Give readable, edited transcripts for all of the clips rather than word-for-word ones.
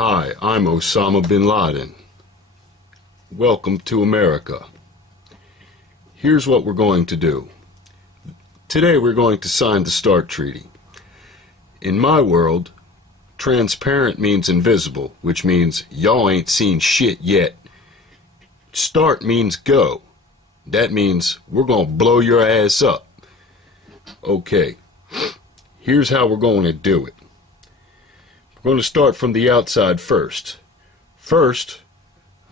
Hi, I'm Osama bin Laden. Welcome to America. Here's what we're going to do. Today we're going to sign the START Treaty. In my world, transparent means invisible, which means y'all ain't seen shit yet. START means go. That means we're going to blow your ass up. Okay, here's how we're going to do it. We're going to start from the outside first. First,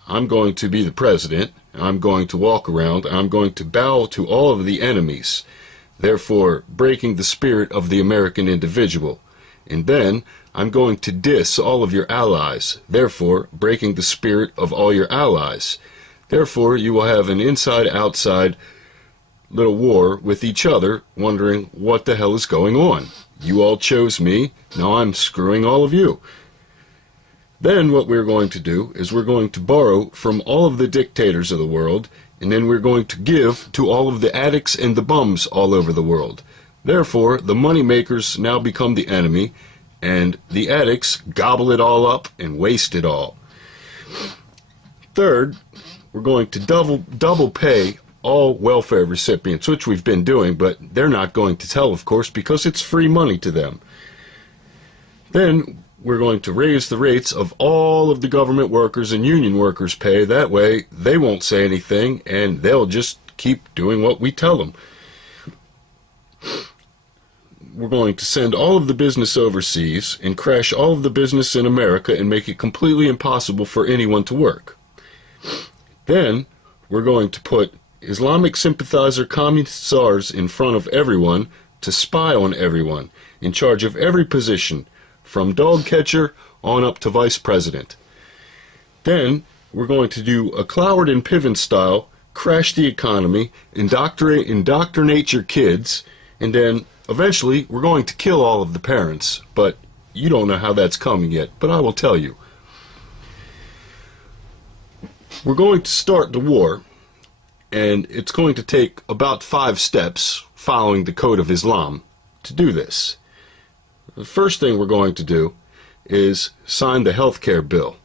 I'm going to be the president. I'm going to walk around. I'm going to bow to all of the enemies, therefore breaking the spirit of the American individual. And then I'm going to diss all of your allies, therefore breaking the spirit of all your allies. Therefore, you will have an inside-outside little war with each other, wondering what the hell is going on. You all chose me, now I'm screwing all of you. Then what we're going to do is we're going to borrow from all of the dictators of the world, and then we're going to give to all of the addicts and the bums all over the world. Therefore, the money makers now become the enemy, and the addicts gobble it all up and waste it all. Third, we're going to double pay all welfare recipients, which we've been doing, but they're not going to tell, of course, because it's free money to them. Then we're going to raise the rates of all of the government workers and union workers' pay. That way they won't say anything and they'll just keep doing what we tell them. We're going to send all of the business overseas and crash all of the business in America and make it completely impossible for anyone to work. Then we're going to put Islamic sympathizer communist czars in front of everyone to spy on everyone, in charge of every position, from dog catcher on up to vice president. Then we're going to do a Cloward and Piven style, crash the economy, indoctrinate your kids, and then eventually we're going to kill all of the parents, but you don't know how that's coming yet, but I will tell you. We're going to start the war, and it's going to take about 5 steps following the Code of Islam to do this. The first thing we're going to do is sign the healthcare bill.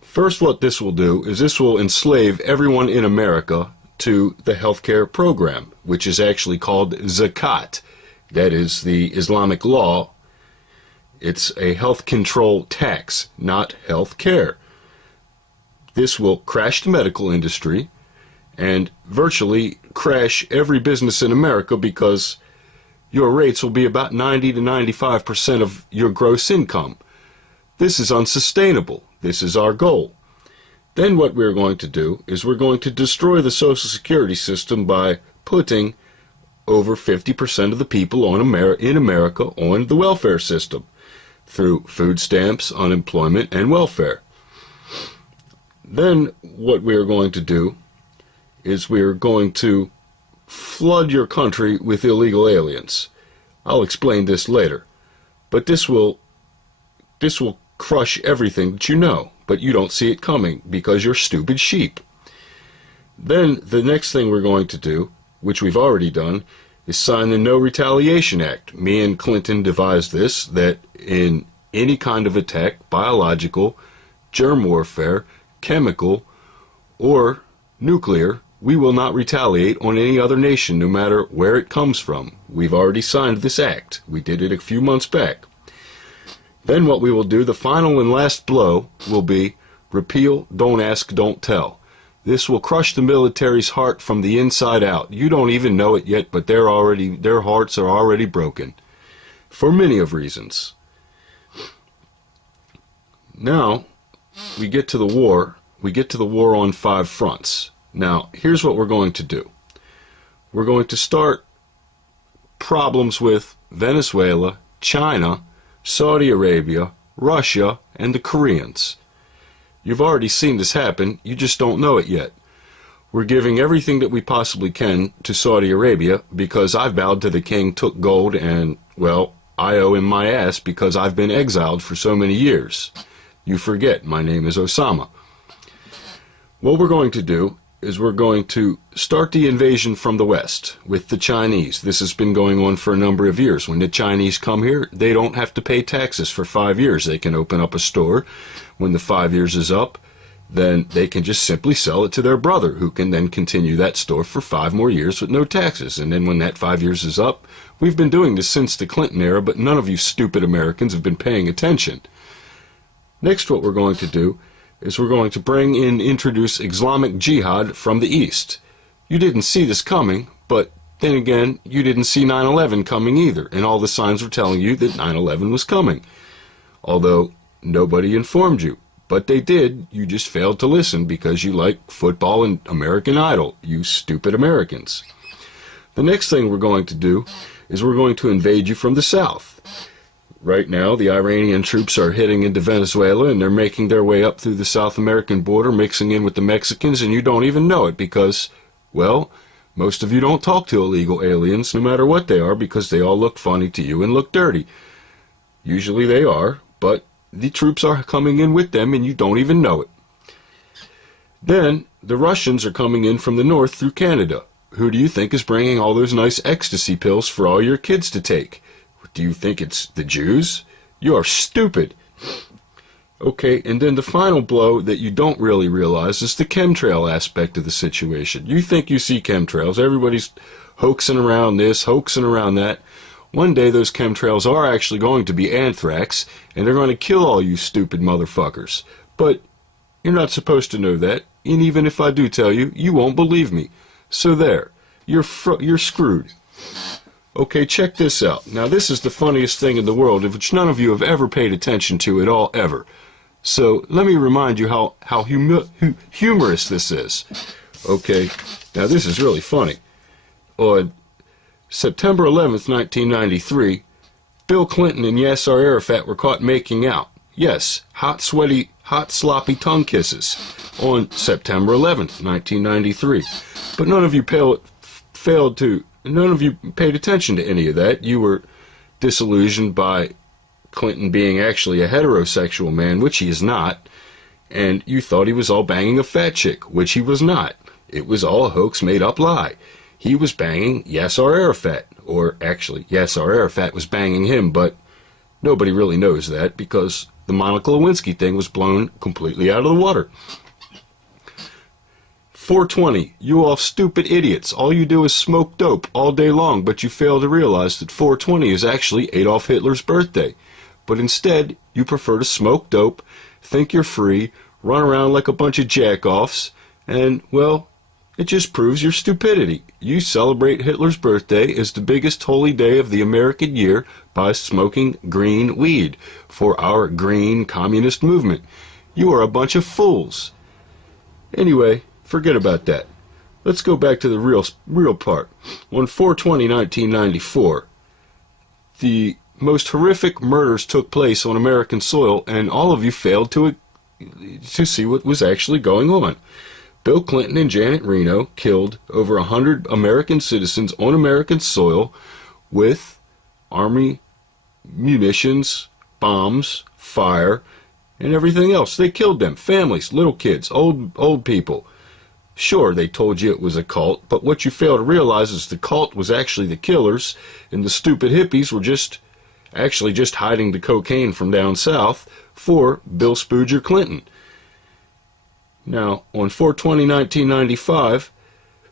First, what this will do is this will enslave everyone in America to the healthcare program, which is actually called zakat. That is the Islamic law. It's a health control tax, not health care. This will crash the medical industry and virtually crash every business in America, because your rates will be about 90 to 95% of your gross income. This is unsustainable. This is our goal. Then what we're going to do is we're going to destroy the Social Security system by putting over 50% of the people in America on the welfare system through food stamps, unemployment, and welfare. Then what we're going to do is we're going to flood your country with illegal aliens. I'll explain this later. But this will crush everything that you know, but you don't see it coming because you're stupid sheep. Then the next thing we're going to do, which we've already done, is sign the No Retaliation Act. Me and Clinton devised this, that in any kind of attack, biological, germ warfare, chemical, or nuclear, we will not retaliate on any other nation, no matter where it comes from. We've already signed this act. We did it a few months back. Then what we will do, the final and last blow, will be repeal, don't ask, don't tell. This will crush the military's heart from the inside out. You don't even know it yet, but their hearts are already broken, for many of reasons. Now, we get to the war. We get to the war on 5 fronts. Now, here's what we're going to do. We're going to start problems with Venezuela, China, Saudi Arabia, Russia, and the Koreans. You've already seen this happen, you just don't know it yet. We're giving everything that we possibly can to Saudi Arabia because I've bowed to the king, took gold, and, well, I owe him my ass because I've been exiled for so many years. You forget, my name is Osama. What we're going to do is we're going to start the invasion from the west with the Chinese. This has been going on for a number of years. When the Chinese come here, they don't have to pay taxes for 5 years. They can open up a store. When the 5 years is up, then they can just simply sell it to their brother, who can then continue that store for 5 more years with no taxes. And then when that 5 years is up, we've been doing this since the Clinton era, but none of you stupid Americans have been paying attention. Next, what we're going to do is we're going to introduce Islamic Jihad from the East. You didn't see this coming, but then again, you didn't see 9/11 coming either, and all the signs were telling you that 9/11 was coming. Although nobody informed you. But they did. You just failed to listen because you like football and American Idol, you stupid Americans. The next thing we're going to do is we're going to invade you from the south. Right now, the Iranian troops are heading into Venezuela, and they're making their way up through the South American border, mixing in with the Mexicans, and you don't even know it because, well, most of you don't talk to illegal aliens, no matter what they are, because they all look funny to you and look dirty. Usually they are, but the troops are coming in with them, and you don't even know it. Then, the Russians are coming in from the north through Canada. Who do you think is bringing all those nice ecstasy pills for all your kids to take? Do you think it's the Jews? You are stupid. Okay, and then the final blow that you don't really realize is the chemtrail aspect of the situation. You think you see chemtrails. Everybody's hoaxing around this, hoaxing around that. One day those chemtrails are actually going to be anthrax, and they're going to kill all you stupid motherfuckers. But you're not supposed to know that, and even if I do tell you, you won't believe me. So there, you're screwed. Okay, check this out. Now, this is the funniest thing in the world, which none of you have ever paid attention to at all, ever. So, let me remind you how humorous this is. Okay, now this is really funny. On September 11th, 1993, Bill Clinton and Yasser Arafat were caught making out. Yes, hot, sweaty, hot, sloppy tongue kisses on September 11th, 1993. But none of you paid attention to any of that. You were disillusioned by Clinton being actually a heterosexual man, which he is not, and you thought he was all banging a fat chick, which he was not. It was all a hoax, made-up lie. He was banging Yasser Arafat, or actually, Yasser Arafat was banging him, but nobody really knows that because the Monica Lewinsky thing was blown completely out of the water. 420, you all stupid idiots. All you do is smoke dope all day long, but you fail to realize that 420 is actually Adolf Hitler's birthday. But instead, you prefer to smoke dope, think you're free, run around like a bunch of jack-offs, and, well, it just proves your stupidity. You celebrate Hitler's birthday as the biggest holy day of the American year by smoking green weed for our green communist movement. You are a bunch of fools. Anyway, forget about that. Let's go back to the real part. On 4/20/1994, the most horrific murders took place on American soil, and all of you failed to see what was actually going on. Bill Clinton and Janet Reno killed over 100 American citizens on American soil with army munitions, bombs, fire, and everything else. They killed them. Families, little kids, old people. Sure, they told you it was a cult, but what you fail to realize is the cult was actually the killers, and the stupid hippies were just hiding the cocaine from down south for Bill Spooger Clinton. Now, on 4/20/1995,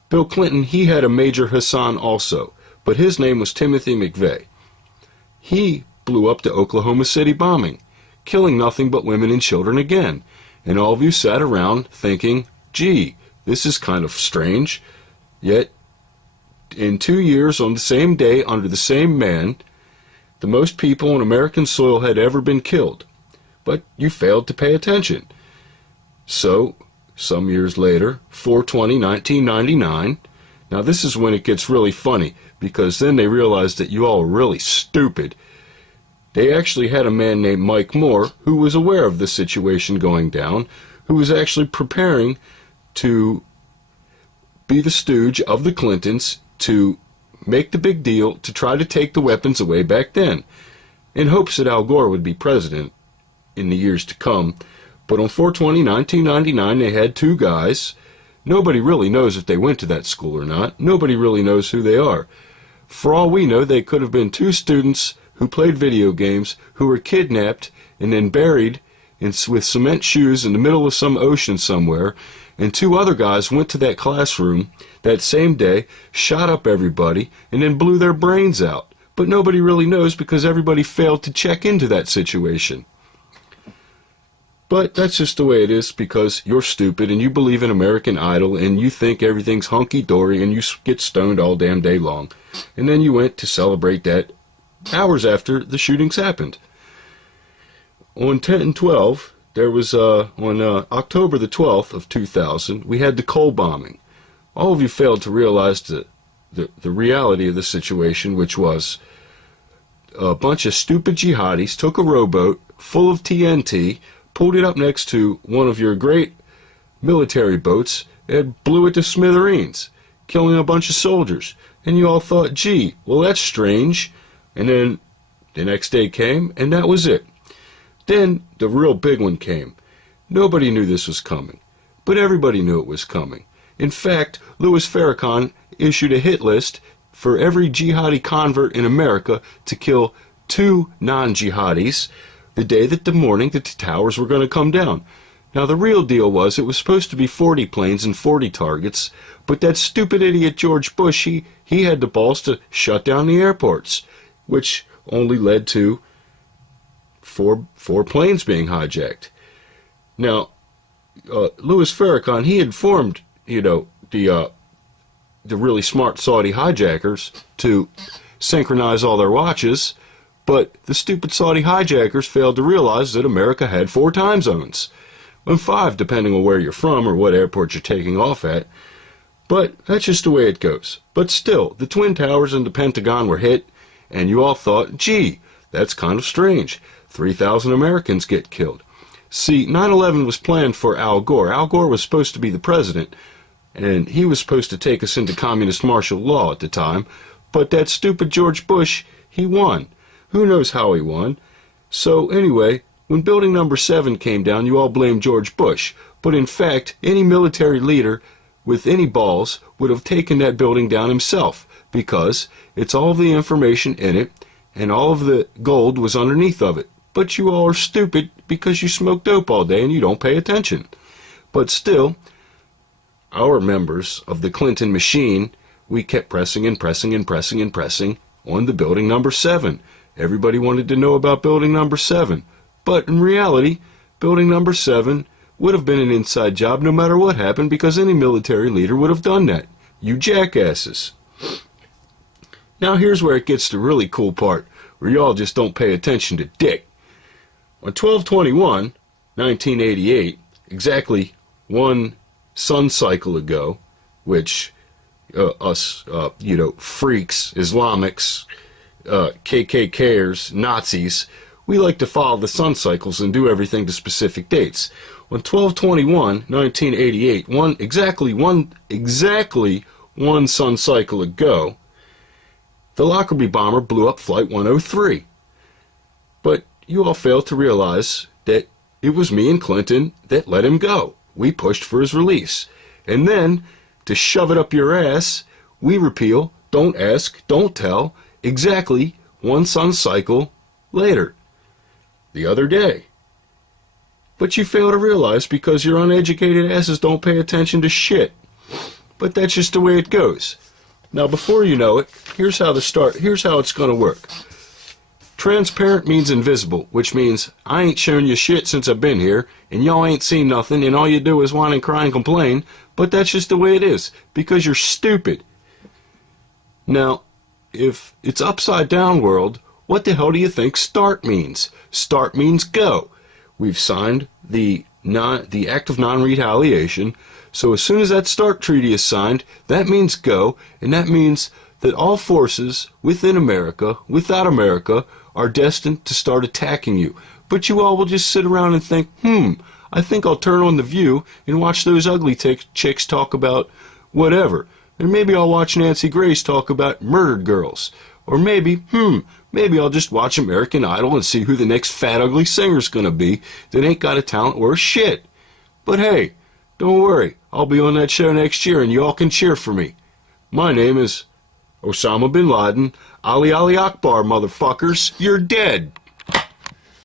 Bill Clinton, he had a Major Hassan also, but his name was Timothy McVeigh. He blew up the Oklahoma City bombing, killing nothing but women and children again, and all of you sat around thinking, gee, this is kind of strange. Yet, in 2 years on the same day, under the same man, the most people on American soil had ever been killed. But you failed to pay attention. So, some years later, 4/20/1999, now this is when it gets really funny, because then they realized that you all were really stupid. They actually had a man named Mike Moore who was aware of the situation going down, who was actually preparing to be the stooge of the Clintons to make the big deal to try to take the weapons away back then, in hopes that Al Gore would be president in the years to come. But on 4/20/1999, they had two guys Nobody really knows if they went to that school or not. Nobody really knows who they are. For all we know, they could have been two students who played video games, who were kidnapped and then buried with cement shoes in the middle of some ocean somewhere, and two other guys went to that classroom that same day, shot up everybody, and then blew their brains out. But nobody really knows because everybody failed to check into that situation. But that's just the way it is because you're stupid and you believe in American Idol and you think everything's hunky-dory and you get stoned all damn day long. And then you went to celebrate that hours after the shootings happened. On 10/12, there was, on October the 12th of 2000, we had the Cole bombing. All of you failed to realize the reality of the situation, which was a bunch of stupid jihadis took a rowboat full of TNT, pulled it up next to one of your great military boats, and blew it to smithereens, killing a bunch of soldiers. And you all thought, gee, well that's strange. And then the next day came, and that was it. Then the real big one came. Nobody knew this was coming, but everybody knew it was coming. In fact, Louis Farrakhan issued a hit list for every jihadi convert in America to kill 2 non-jihadis the day that the morning that the towers were going to come down. Now the real deal was it was supposed to be 40 planes and 40 targets, but that stupid idiot George Bush, he had the balls to shut down the airports, which only led to four planes being hijacked. Now, Louis Farrakhan, he had formed, the really smart Saudi hijackers to synchronize all their watches, but the stupid Saudi hijackers failed to realize that America had 4 time zones. And 5, depending on where you're from or what airport you're taking off at. But that's just the way it goes. But still, the Twin Towers and the Pentagon were hit, and you all thought, gee, that's kind of strange. 3,000 Americans get killed. See, 9/11 was planned for Al Gore. Al Gore was supposed to be the president, and he was supposed to take us into communist martial law at the time, but that stupid George Bush, he won. Who knows how he won? So anyway, when building number 7 came down, you all blamed George Bush, but in fact, any military leader with any balls would have taken that building down himself, because it's all the information in it, and all of the gold was underneath of it. But you all are stupid because you smoke dope all day and you don't pay attention. But still, our members of the Clinton machine, we kept pressing and pressing and pressing and pressing on the building number 7. Everybody wanted to know about building number 7. But in reality, building number 7 would have been an inside job no matter what happened, because any military leader would have done that. You jackasses. Now here's where it gets the really cool part, where y'all just don't pay attention to dick. On 12/21/1988, exactly 1 sun cycle ago, which us, freaks, Islamics, KKKers, Nazis, we like to follow the sun cycles and do everything to specific dates. On 12/21/1988, exactly one sun cycle ago, the Lockerbie bomber blew up Flight 103. But you all failed to realize that it was me and Clinton that let him go. We pushed for his release. And then, to shove it up your ass, we repeal, don't ask, don't tell, exactly 1 sun cycle later, the other day. But you fail to realize because your uneducated asses don't pay attention to shit. But that's just the way it goes. Now before you know it, here's how it's going to work. Transparent means invisible, which means I ain't shown you shit since I've been here, and y'all ain't seen nothing, and all you do is whine and cry and complain, but that's just the way it is, because you're stupid. Now, if it's upside down world, what the hell do you think START means? START means go. We've signed the Act of Non-Retaliation, so as soon as that START treaty is signed, that means go, and that means that all forces within America, without America, are destined to start attacking you. But you all will just sit around and think, I think I'll turn on The View and watch those ugly chicks talk about whatever. And maybe I'll watch Nancy Grace talk about murdered girls. Or maybe I'll just watch American Idol and see who the next fat ugly singer's gonna be that ain't got a talent worth shit. But hey, Don't worry, I'll be on that show next year and y'all can cheer for me. My name is Osama bin Laden. Ali Ali Akbar, motherfuckers. You're dead.